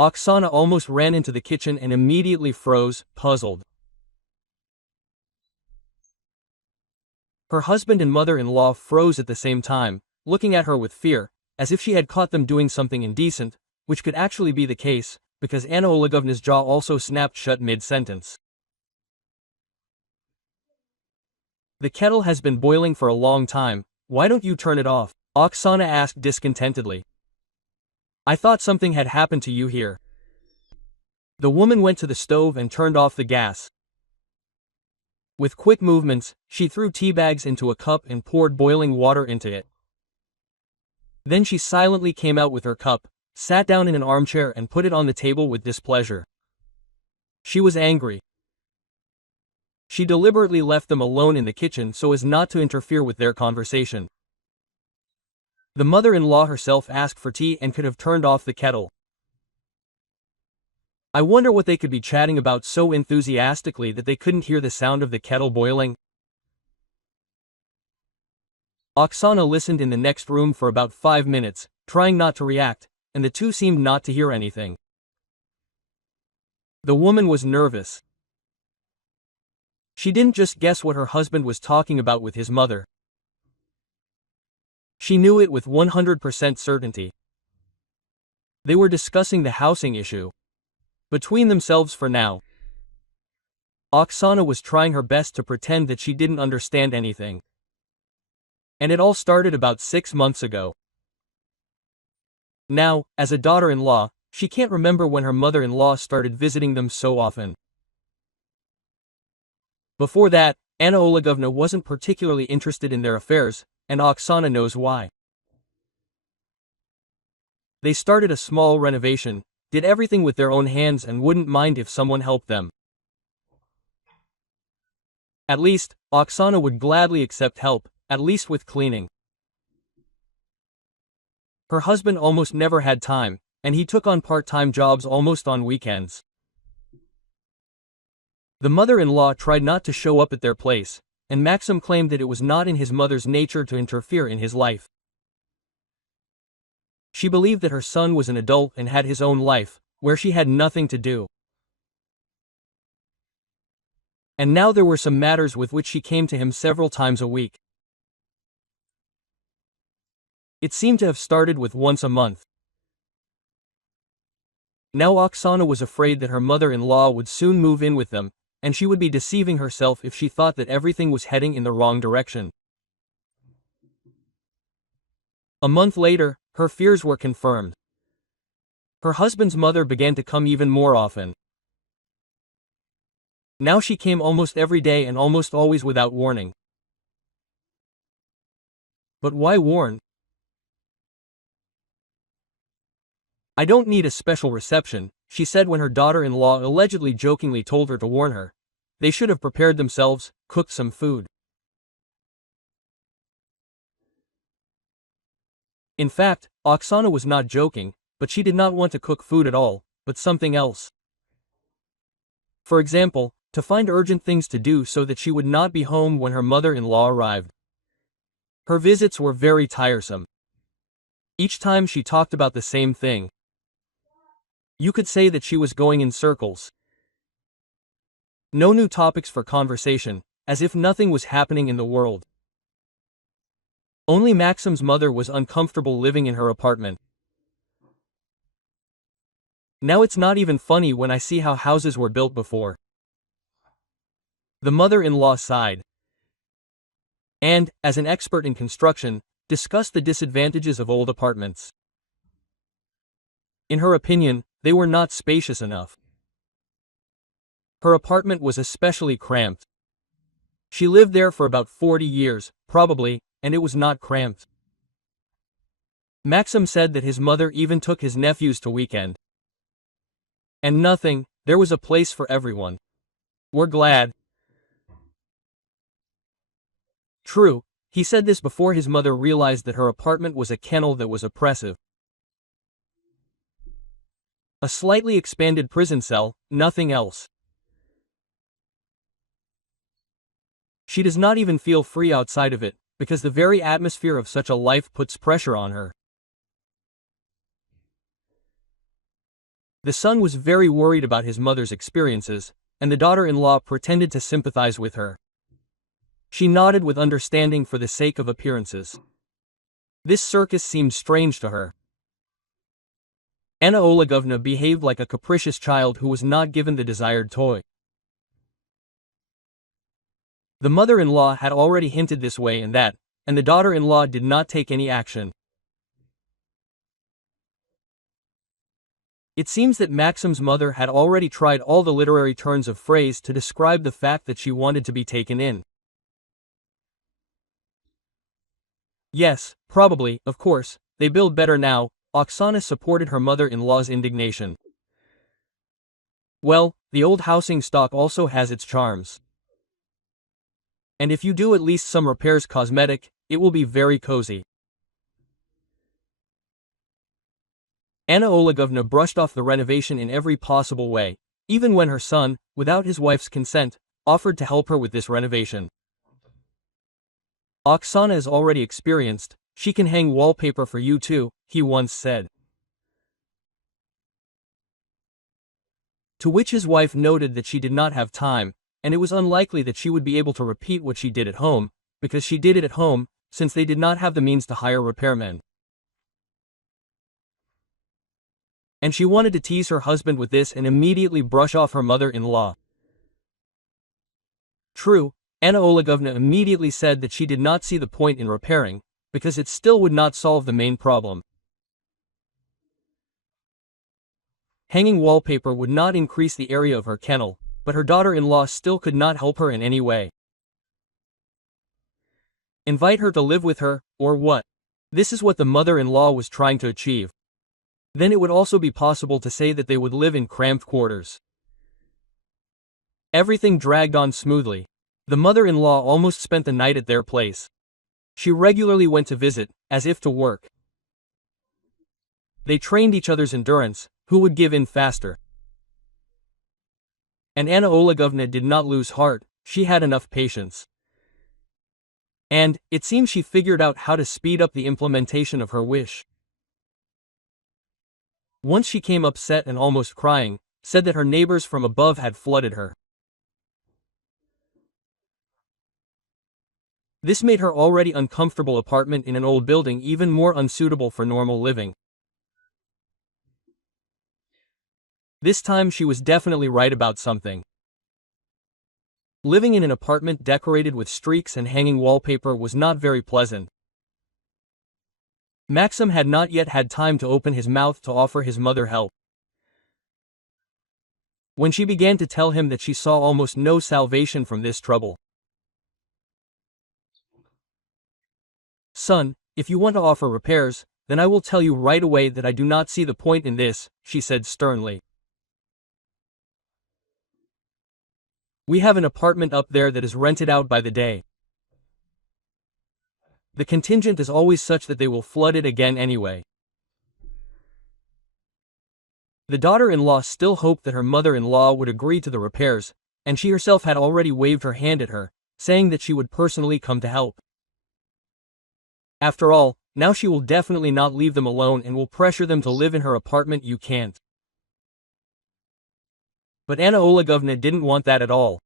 Oksana almost ran into the kitchen and immediately froze, puzzled. Her husband and mother-in-law froze at the same time, looking at her with fear, as if she had caught them doing something indecent, which could actually be the case, because Anna Olegovna's jaw also snapped shut mid-sentence. The kettle has been boiling for a long time, why don't you turn it off? Oksana asked discontentedly. I thought something had happened to you here. The woman went to the stove and turned off the gas. With quick movements, she threw tea bags into a cup and poured boiling water into it. Then she silently came out with her cup, sat down in an armchair and put it on the table with displeasure. She was angry. She deliberately left them alone in the kitchen so as not to interfere with their conversation. The mother-in-law herself asked for tea and could have turned off the kettle. I wonder what they could be chatting about so enthusiastically that they couldn't hear the sound of the kettle boiling. Oksana listened in the next room for about 5 minutes, trying not to react, and the two seemed not to hear anything. The woman was nervous. She didn't just guess what her husband was talking about with his mother. She knew it with 100% certainty. They were discussing the housing issue. Between themselves for now. Oksana was trying her best to pretend that she didn't understand anything. And it all started about 6 months ago. Now, as a daughter-in-law, she can't remember when her mother-in-law started visiting them so often. Before that, Anna Olegovna wasn't particularly interested in their affairs, and Oksana knows why. They started a small renovation, did everything with their own hands and wouldn't mind if someone helped them. At least, Oksana would gladly accept help, at least with cleaning. Her husband almost never had time, and he took on part-time jobs almost on weekends. The mother-in-law tried not to show up at their place, and Maxim claimed that it was not in his mother's nature to interfere in his life. She believed that her son was an adult and had his own life, where she had nothing to do. And now there were some matters with which she came to him several times a week. It seemed to have started with once a month. Now Oksana was afraid that her mother-in-law would soon move in with them, and she would be deceiving herself if she thought that everything was heading in the wrong direction. A month later, her fears were confirmed. Her husband's mother began to come even more often. Now she came almost every day and almost always without warning. But why warn? I don't need a special reception, she said when her daughter-in-law allegedly jokingly told her to warn her. They should have prepared themselves, cooked some food. In fact, Oksana was not joking, but she did not want to cook food at all, but something else. For example, to find urgent things to do so that she would not be home when her mother-in-law arrived. Her visits were very tiresome. Each time she talked about the same thing. You could say that she was going in circles. No new topics for conversation, as if nothing was happening in the world. Only Maxim's mother was uncomfortable living in her apartment. Now it's not even funny when I see how houses were built before. The mother-in-law sighed. And, as an expert in construction, discussed the disadvantages of old apartments. In her opinion, they were not spacious enough. Her apartment was especially cramped. She lived there for about 40 years, probably, and it was not cramped. Maxim said that his mother even took his nephews to weekend. And nothing, there was a place for everyone. We're glad. True, he said this before his mother realized that her apartment was a kennel that was oppressive. A slightly expanded prison cell, nothing else. She does not even feel free outside of it, because the very atmosphere of such a life puts pressure on her. The son was very worried about his mother's experiences, and the daughter-in-law pretended to sympathize with her. She nodded with understanding for the sake of appearances. This circus seemed strange to her. Anna Olegovna behaved like a capricious child who was not given the desired toy. The mother-in-law had already hinted this way and that, and the daughter-in-law did not take any action. It seems that Maxim's mother had already tried all the literary turns of phrase to describe the fact that she wanted to be taken in. Yes, probably, of course, they build better now. Oksana supported her mother-in-law's indignation. Well, the old housing stock also has its charms. And if you do at least some repairs cosmetic, it will be very cozy. Anna Olegovna brushed off the renovation in every possible way, even when her son, without his wife's consent, offered to help her with this renovation. Oksana is already experienced, she can hang wallpaper for you too, he once said. To which his wife noted that she did not have time, and it was unlikely that she would be able to repeat what she did at home, because she did it at home, since they did not have the means to hire repairmen. And she wanted to tease her husband with this and immediately brush off her mother-in-law. True, Anna Olegovna immediately said that she did not see the point in repairing, because it still would not solve the main problem. Hanging wallpaper would not increase the area of her kennel, but her daughter-in-law still could not help her in any way. Invite her to live with her, or what? This is what the mother-in-law was trying to achieve. Then it would also be possible to say that they would live in cramped quarters. Everything dragged on smoothly. The mother-in-law almost spent the night at their place. She regularly went to visit, as if to work. They trained each other's endurance, who would give in faster. And Anna Olegovna did not lose heart, she had enough patience. And, it seems she figured out how to speed up the implementation of her wish. Once she came upset and almost crying, said that her neighbors from above had flooded her. This made her already uncomfortable apartment in an old building even more unsuitable for normal living. This time she was definitely right about something. Living in an apartment decorated with streaks and hanging wallpaper was not very pleasant. Maxim had not yet had time to open his mouth to offer his mother help. When she began to tell him that she saw almost no salvation from this trouble. Son, if you want to offer repairs, then I will tell you right away that I do not see the point in this, she said sternly. We have an apartment up there that is rented out by the day. The contingent is always such that they will flood it again anyway. The daughter-in-law still hoped that her mother-in-law would agree to the repairs, and she herself had already waved her hand at her, saying that she would personally come to help. After all, now she will definitely not leave them alone and will pressure them to live in her apartment. You can't. But Anna Olegovna didn't want that at all.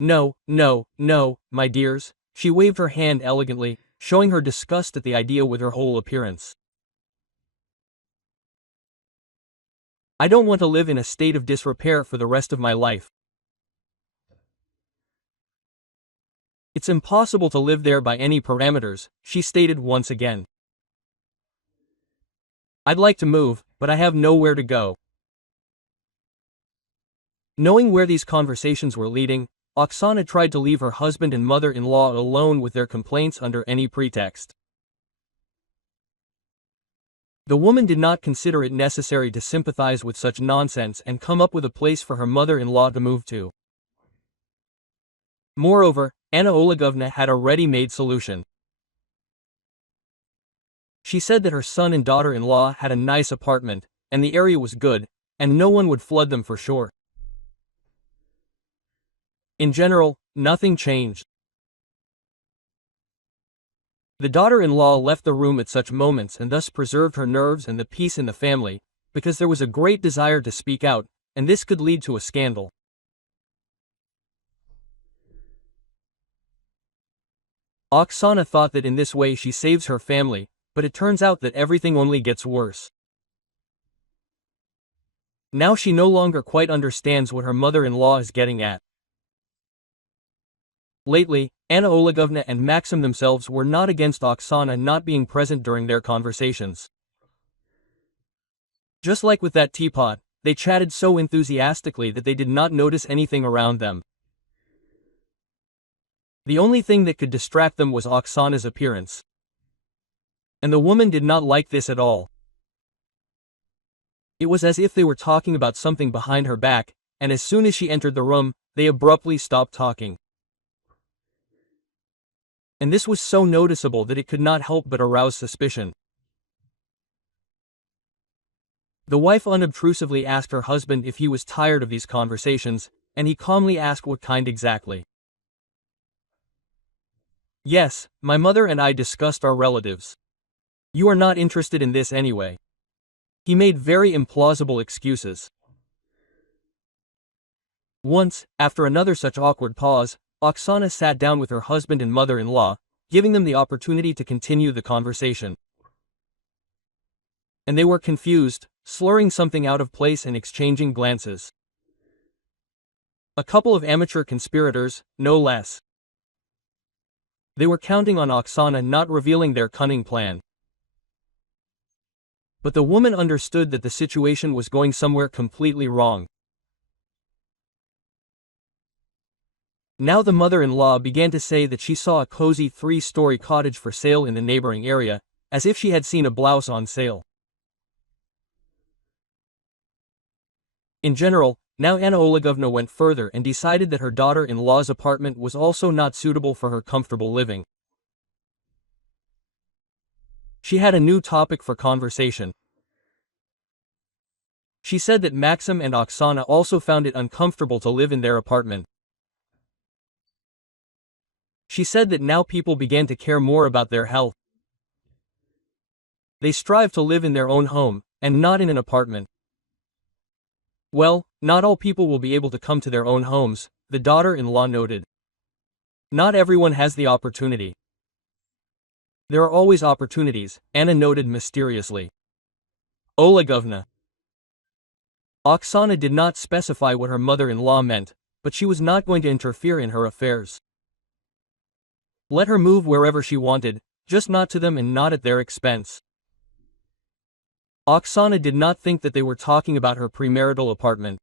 No, no, no, my dears, she waved her hand elegantly, showing her disgust at the idea with her whole appearance. I don't want to live in a state of disrepair for the rest of my life. It's impossible to live there by any parameters, she stated once again. I'd like to move, but I have nowhere to go. Knowing where these conversations were leading, Oksana tried to leave her husband and mother-in-law alone with their complaints under any pretext. The woman did not consider it necessary to sympathize with such nonsense and come up with a place for her mother-in-law to move to. Moreover, Anna Olegovna had a ready-made solution. She said that her son and daughter-in-law had a nice apartment, and the area was good, and no one would flood them for sure. In general, nothing changed. The daughter-in-law left the room at such moments and thus preserved her nerves and the peace in the family, because there was a great desire to speak out, and this could lead to a scandal. Oksana thought that in this way she saves her family, but it turns out that everything only gets worse. Now she no longer quite understands what her mother-in-law is getting at. Lately, Anna Olegovna and Maxim themselves were not against Oksana not being present during their conversations. Just like with that teapot, they chatted so enthusiastically that they did not notice anything around them. The only thing that could distract them was Oksana's appearance. And the woman did not like this at all. It was as if they were talking about something behind her back, and as soon as she entered the room, they abruptly stopped talking. And this was so noticeable that it could not help but arouse suspicion. The wife unobtrusively asked her husband if he was tired of these conversations, and he calmly asked what kind exactly. "Yes, my mother and I discussed our relatives. You are not interested in this anyway." He made very implausible excuses. Once, after another such awkward pause, Oksana sat down with her husband and mother-in-law, giving them the opportunity to continue the conversation. And they were confused, slurring something out of place and exchanging glances. A couple of amateur conspirators, no less. They were counting on Oksana not revealing their cunning plan. But the woman understood that the situation was going somewhere completely wrong. Now the mother-in-law began to say that she saw a cozy 3-story cottage for sale in the neighboring area, as if she had seen a blouse on sale. In general, now Anna Olegovna went further and decided that her daughter-in-law's apartment was also not suitable for her comfortable living. She had a new topic for conversation. She said that Maxim and Oksana also found it uncomfortable to live in their apartment. She said that now people began to care more about their health. They strive to live in their own home, and not in an apartment. Well, not all people will be able to come to their own homes, the daughter-in-law noted. Not everyone has the opportunity. There are always opportunities, Anna noted mysteriously. Olegovna. Oksana did not specify what her mother-in-law meant, but she was not going to interfere in her affairs. Let her move wherever she wanted, just not to them and not at their expense. Oksana did not think that they were talking about her premarital apartment.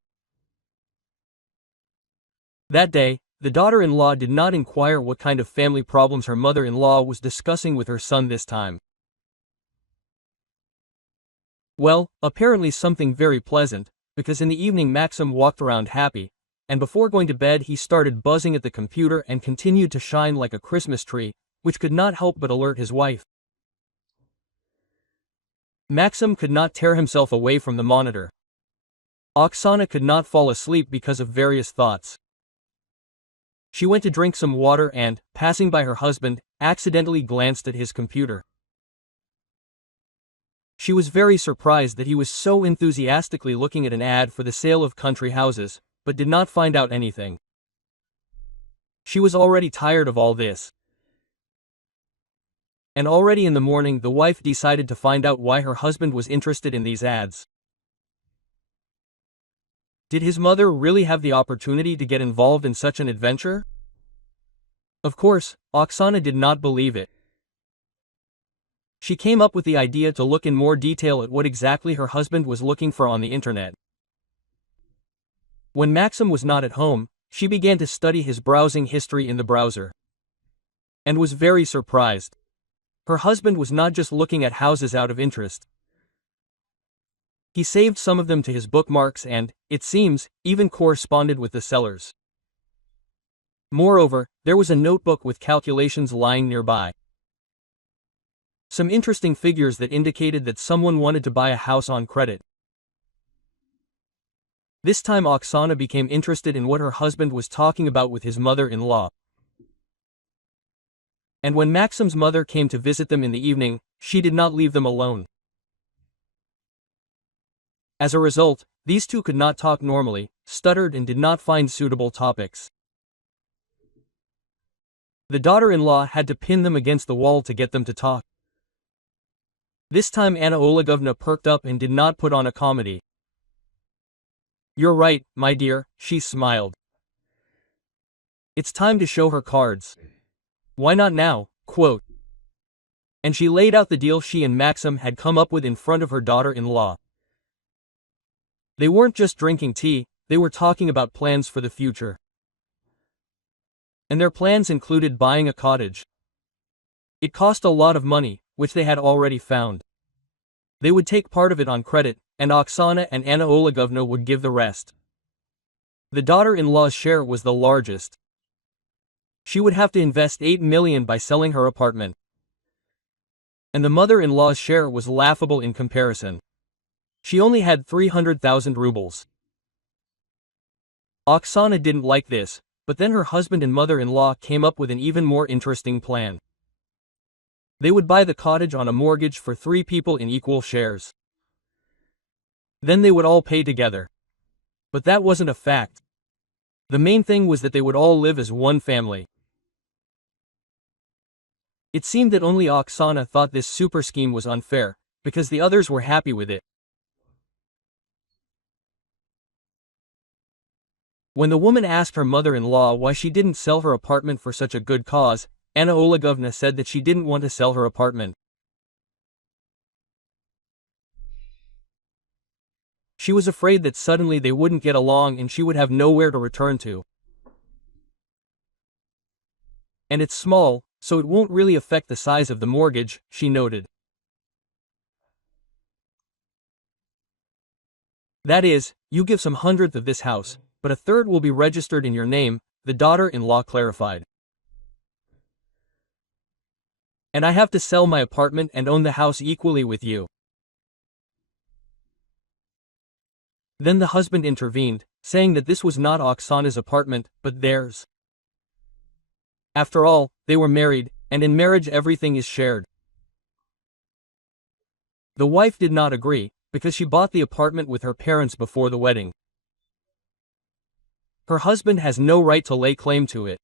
That day, the daughter-in-law did not inquire what kind of family problems her mother-in-law was discussing with her son this time. Well, apparently something very pleasant, because in the evening Maxim walked around happy, and before going to bed he started buzzing at the computer and continued to shine like a Christmas tree, which could not help but alert his wife. Maxim could not tear himself away from the monitor. Oksana could not fall asleep because of various thoughts. She went to drink some water and, passing by her husband, accidentally glanced at his computer. She was very surprised that he was so enthusiastically looking at an ad for the sale of country houses, but did not find out anything. She was already tired of all this. And already in the morning the wife decided to find out why her husband was interested in these ads. Did his mother really have the opportunity to get involved in such an adventure? Of course, Oksana did not believe it. She came up with the idea to look in more detail at what exactly her husband was looking for on the internet. When Maxim was not at home, she began to study his browsing history in the browser. And was very surprised. Her husband was not just looking at houses out of interest. He saved some of them to his bookmarks and, it seems, even corresponded with the sellers. Moreover, there was a notebook with calculations lying nearby. Some interesting figures that indicated that someone wanted to buy a house on credit. This time Oksana became interested in what her husband was talking about with his mother-in-law. And when Maxim's mother came to visit them in the evening, she did not leave them alone. As a result, these two could not talk normally, stuttered and did not find suitable topics. The daughter-in-law had to pin them against the wall to get them to talk. This time Anna Olegovna perked up and did not put on a comedy. "You're right, my dear," she smiled. "It's time to show her cards. Why not now, quote." And she laid out the deal she and Maxim had come up with in front of her daughter-in-law. They weren't just drinking tea, they were talking about plans for the future. And their plans included buying a cottage. It cost a lot of money, which they had already found. They would take part of it on credit, and Oksana and Anna Olegovna would give the rest. The daughter-in-law's share was the largest. She would have to invest 8 million by selling her apartment. And the mother-in-law's share was laughable in comparison. She only had 300,000 rubles. Oksana didn't like this, but then her husband and mother-in-law came up with an even more interesting plan. They would buy the cottage on a mortgage for 3 people in equal shares. Then they would all pay together. But that wasn't a fact. The main thing was that they would all live as one family. It seemed that only Oksana thought this super scheme was unfair, because the others were happy with it. When the woman asked her mother-in-law why she didn't sell her apartment for such a good cause, Anna Olegovna said that she didn't want to sell her apartment. She was afraid that suddenly they wouldn't get along and she would have nowhere to return to. And it's small, so it won't really affect the size of the mortgage, she noted. That is, you give some hundredth of this house, but a third will be registered in your name, the daughter-in-law clarified. And I have to sell my apartment and own the house equally with you. Then the husband intervened, saying that this was not Oksana's apartment, but theirs. After all, they were married, and in marriage everything is shared. The wife did not agree, because she bought the apartment with her parents before the wedding. Her husband has no right to lay claim to it.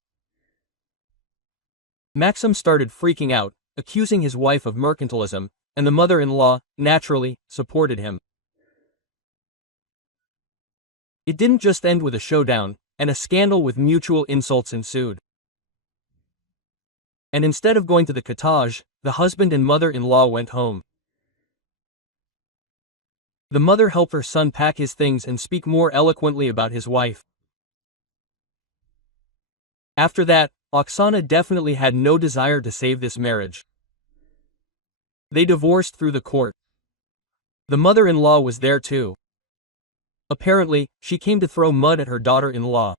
Maxim started freaking out, accusing his wife of mercantilism, and the mother-in-law, naturally, supported him. It didn't just end with a showdown, and a scandal with mutual insults ensued. And instead of going to the cottage, the husband and mother-in-law went home. The mother helped her son pack his things and speak more eloquently about his wife. After that, Oksana definitely had no desire to save this marriage. They divorced through the court. The mother-in-law was there too. Apparently, she came to throw mud at her daughter-in-law.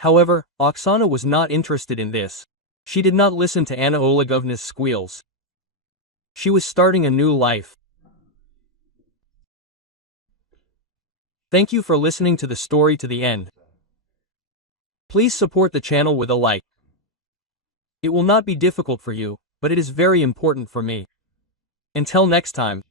However, Oksana was not interested in this. She did not listen to Anna Olegovna's squeals. She was starting a new life. Thank you for listening to the story to the end. Please support the channel with a like. It will not be difficult for you, but it is very important for me. Until next time.